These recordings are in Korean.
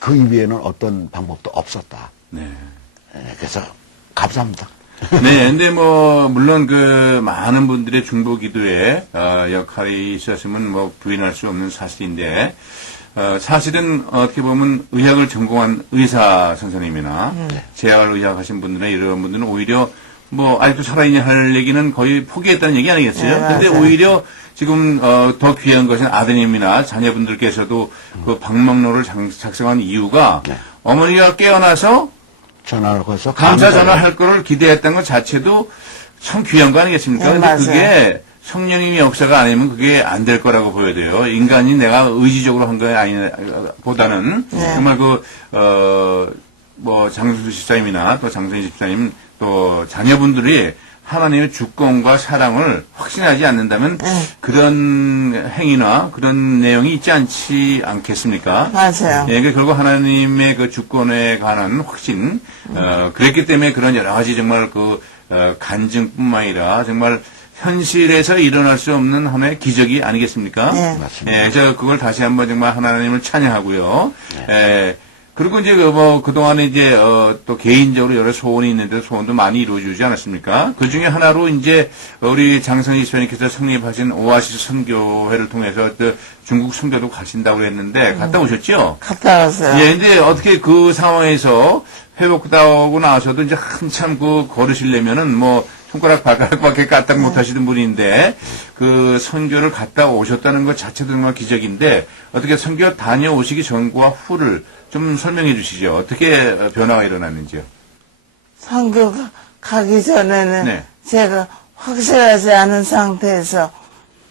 그 이외에는 어떤 방법도 없었다. 네. 그래서 감사합니다. 네, 근데 뭐 물론 그 많은 분들의 중보 기도에 역할이 있었으면 뭐 부인할 수 없는 사실인데 사실은 어떻게 보면 의학을 전공한 의사 선생님이나 재활 의학 하신 분들이나 이런 분들은 오히려 뭐 아직도 살아있냐 할 얘기는 거의 포기했다는 얘기 아니겠어요? 네, 근데 오히려 지금 더 귀한 것은 아드님이나 자녀분들께서도 그 방명록을 작성한 이유가 어머니가 깨어나서 전화를 걸어서 감사 전화할 거를 기대했던 것 자체도 참 귀한 거 아니겠습니까? 네, 근데 맞아요. 그게 성령님의 역사가 아니면 그게 안 될 거라고 보여야 돼요. 인간이 내가 의지적으로 한 거 아니 보다는 정말 뭐 장수 집사님이나 또 장선희 집사님 또 자녀분들이 하나님의 주권과 사랑을 확신하지 않는다면 그런 행위나 그런 내용이 있지 않겠습니까? 맞아요. 예, 그 결국 하나님의 그 주권에 관한 확신, 그랬기 때문에 그런 여러 가지 정말 간증뿐만 아니라 정말 현실에서 일어날 수 없는 하나의 기적이 아니겠습니까? 네. 맞습니다. 예, 그래서 그걸 다시 한번 정말 하나님을 찬양하고요. 예, 그리고 이제 그동안에 이제, 또 개인적으로 여러 소원이 있는데 소원도 많이 이루어지지 않았습니까? 그 중에 하나로 이제 우리 장성희 집사님께서 성립하신 오아시스 선교회를 통해서 중국 선교도 가신다고 했는데 갔다 오셨죠? 갔다 왔어요. 예, 근데 어떻게 그 상황에서 회복하고 나서도 이제 한참 걸으시려면은 뭐 손가락 발가락밖에 까딱 못 하시던 분인데 그 선교를 갔다 오셨다는 것 자체도 정말 기적인데 어떻게 선교 다녀오시기 전과 후를 좀 설명해 주시죠. 어떻게 변화가 일어났는지요. 선교 가기 전에는 네. 제가 확실하지 않은 상태에서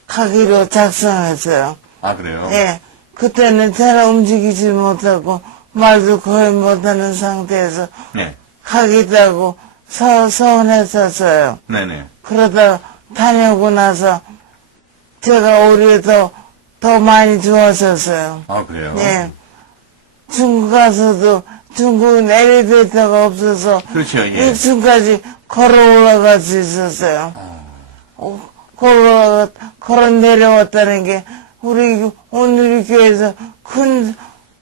가기로 작성했어요. 아, 그래요? 예. 그때는 잘 움직이지 못하고 말도 거의 못하는 상태에서 네. 가겠다고 서운했었어요. 네네. 그러다 다녀오고 나서 제가 오히려 더 많이 좋아졌어요. 아, 그래요? 예. 중국 가서도 중국은 엘리베이터가 없어서 그렇죠, 예. 1층까지 걸어 올라갈 수 있었어요. 걸어 내려왔다는 게 우리 오늘 교회에서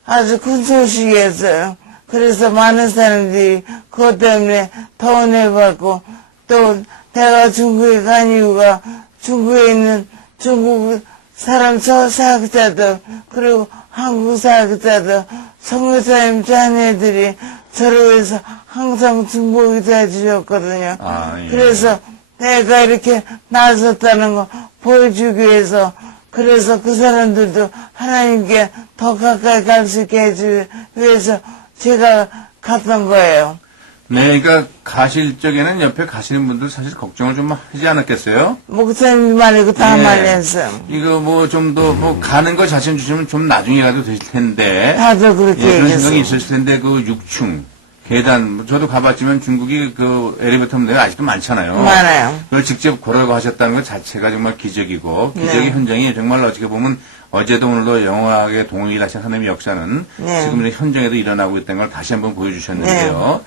아주 큰 소식이었어요. 그래서 많은 사람들이 그것 때문에 더 은혜 받고 또 내가 중국에 간 이유가 중국에 있는 중국 사람 사학자들 그리고 한국 사학자들 선교사님 자녀들이 저를 위해서 항상 중보기도 해주셨거든요. 아, 예. 그래서 내가 이렇게 나섰다는 거 보여주기 위해서 그래서 그 사람들도 하나님께 더 가까이 갈 수 있게 해주기 위해서 제가 갔던 거예요. 네, 그러니까 가실 적에는 옆에 가시는 분들 사실 걱정을 좀 하지 않았겠어요? 목사님 말이고 다 예. 말했어요. 이거 뭐 좀 더 가는 거 자신 주시면 좀 나중에 가도 되실 텐데. 다들 그렇게 예, 그런 생각이 얘기했어요. 있었을 텐데 그 6층 계단 저도 가봤지만 중국이 그 엘리베이터 문제가 아직도 많잖아요. 많아요. 그걸 직접 걸어가셨다는 것 자체가 정말 기적이고 기적의 네. 현장이 정말 어떻게 보면 어제도 오늘도 영원하게 동일하신 하나님의 역사는 네. 지금 현장에도 일어나고 있다는 걸 다시 한번 보여주셨는데요.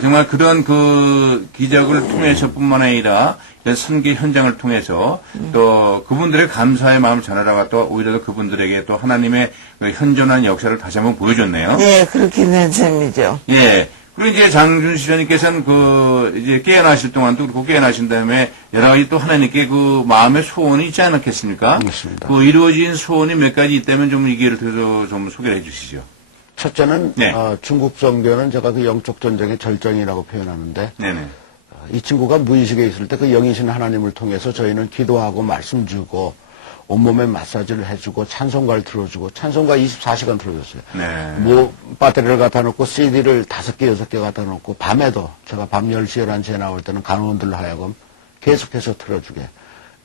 정말 그런 그 기적을 통해서뿐만 아니라 이런 선교 현장을 통해서 또 그분들의 감사의 마음을 전하다가 또 오히려 더 그분들에게 또 하나님의 그 현존한 역사를 다시 한번 보여줬네요. 예, 그렇게 된 셈이죠. 예. 그리고 이제 장준 시장님께서는 이제 깨어나실 동안도 그렇고 깨어나신 다음에 여러 가지 또 하나님께 그 마음의 소원이 있지 않았겠습니까? 맞습니다. 그 이루어진 소원이 몇 가지 있다면 좀 얘기를 들어서 좀 소개를 해 주시죠. 첫째는 네. 중국 선교는 제가 그 영적 전쟁의 절정이라고 표현하는데 네네. 이 친구가 무의식에 있을 때 그 영이신 하나님을 통해서 저희는 기도하고 말씀 주고 온몸에 마사지를 해주고 찬송가를 틀어주고 찬송가 24시간 틀어줬어요. 네. 뭐 배터리를 갖다 놓고 CD를 5개, 6개 갖다 놓고 밤에도 제가 밤 10시, 11시에 나올 때는 간호원들로 하여금 계속해서 틀어주게.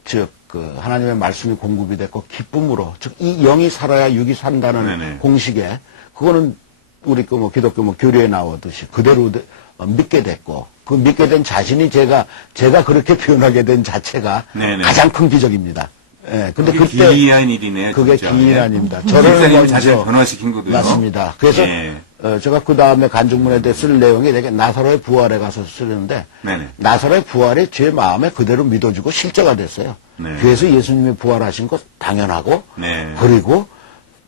즉, 하나님의 말씀이 공급이 됐고 기쁨으로 즉 이 영이 살아야 육이 산다는 네네. 공식에 그거는 우리 기독교 교리에 나오듯이 그대로 믿게 됐고 그 믿게 된 자신이 제가 그렇게 표현하게 된 자체가 네네. 가장 큰 기적입니다. 예, 근데 그게 그때 기이한 일이네요. 그게 진짜. 기이한입니다. 집사님이 먼저 자신을 변화시킨 거고요. 맞습니다. 그래서 예. 제가 그 다음에 간증문에 대해 쓸 내용이 되게 나사로의 부활에 가서 쓰는데 네네. 나사로의 부활이 제 마음에 그대로 믿어지고 실제가 됐어요. 네. 그래서 예수님이 부활하신 것 당연하고 네. 그리고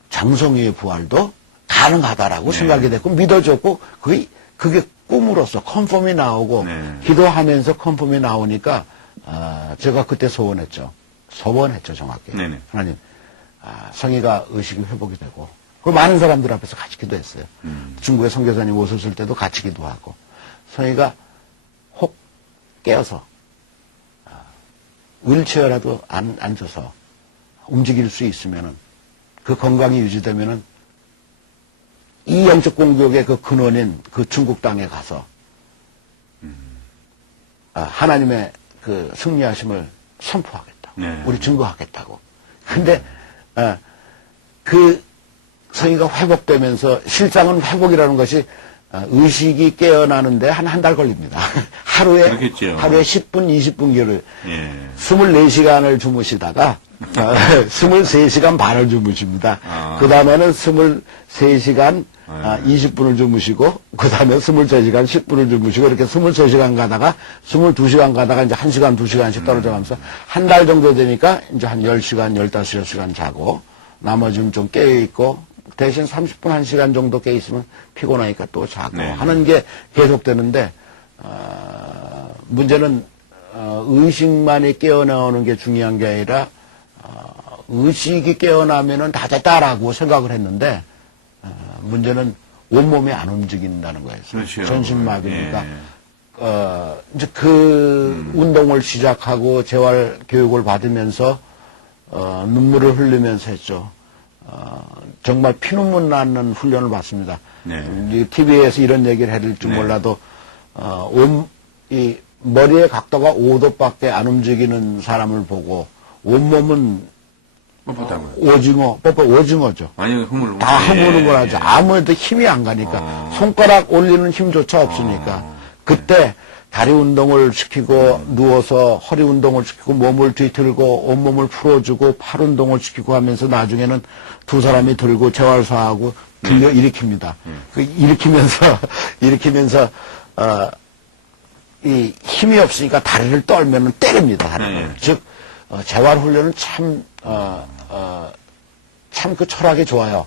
장성희의 부활도 가능하다라고 생각이 됐고 믿어졌고 그게 꿈으로서 컨펌이 나오고 네. 기도하면서 컨펌이 나오니까 제가 그때 소원했죠 정확히. 네네. 하나님 성희가 의식이 회복이 되고 그 많은 사람들 앞에서 같이 기도했어요. 중국의 선교사님 오셨을 때도 같이 기도하고 성희가 혹 깨어서 휠체어라도 앉아서 움직일 수 있으면은 그 건강이 유지되면은 이 영적 공격의 그 근원인 그 중국 땅에 가서 하나님의 그 승리하심을 선포하겠다. 네. 우리 증거하겠다고. 근데 그 성의가 회복되면서 실상은 회복이라는 것이 의식이 깨어나는데 한 달 걸립니다. 그렇겠죠. 하루에 10분, 20분 기를 예. 24시간을 주무시다가 23시간 반을 주무십니다. 그 다음에는 23시간 20분을 주무시고 그 다음에 23시간 10분을 주무시고 이렇게 23시간 가다가 22시간 가다가 이제 1시간, 2시간씩 떨어져 가면서 한 달 정도 되니까 이제 한 10시간, 15시간 자고 나머지는 좀 깨어있고 대신 30분, 1시간 정도 깨어있으면 피곤하니까 또 자고 네. 하는 게 계속되는데 문제는 의식만이 깨어나오는 게 중요한 게 아니라 의식이 깨어나면은 다 됐다라고 생각을 했는데 문제는 온몸이 안 움직인다는 거예요. 그렇죠. 전신마비니까 예. 이제 그 운동을 시작하고 재활 교육을 받으면서 눈물을 흘리면서 했죠. 정말 피눈물 나는 훈련을 받습니다. 네. TV에서 이런 얘기를 해야 될지 네. 몰라도 이 머리의 각도가 5도밖에 안 움직이는 사람을 보고 온몸은 뻣뻣하고. 오징어죠. 아니, 흐물흐물. 다 흐무는 예, 거라죠. 예. 아무래도 힘이 안 가니까 손가락 올리는 힘조차 없으니까 그때 다리 운동을 시키고 누워서 허리 운동을 시키고 몸을 뒤틀고 온몸을 풀어주고 팔 운동을 시키고 하면서 나중에는 두 사람이 들고 재활사하고 들려 일으킵니다. 그 일으키면서 이 힘이 없으니까 다리를 떨면은 때립니다. 다리를. 즉 재활 훈련은 참 그 철학이 좋아요.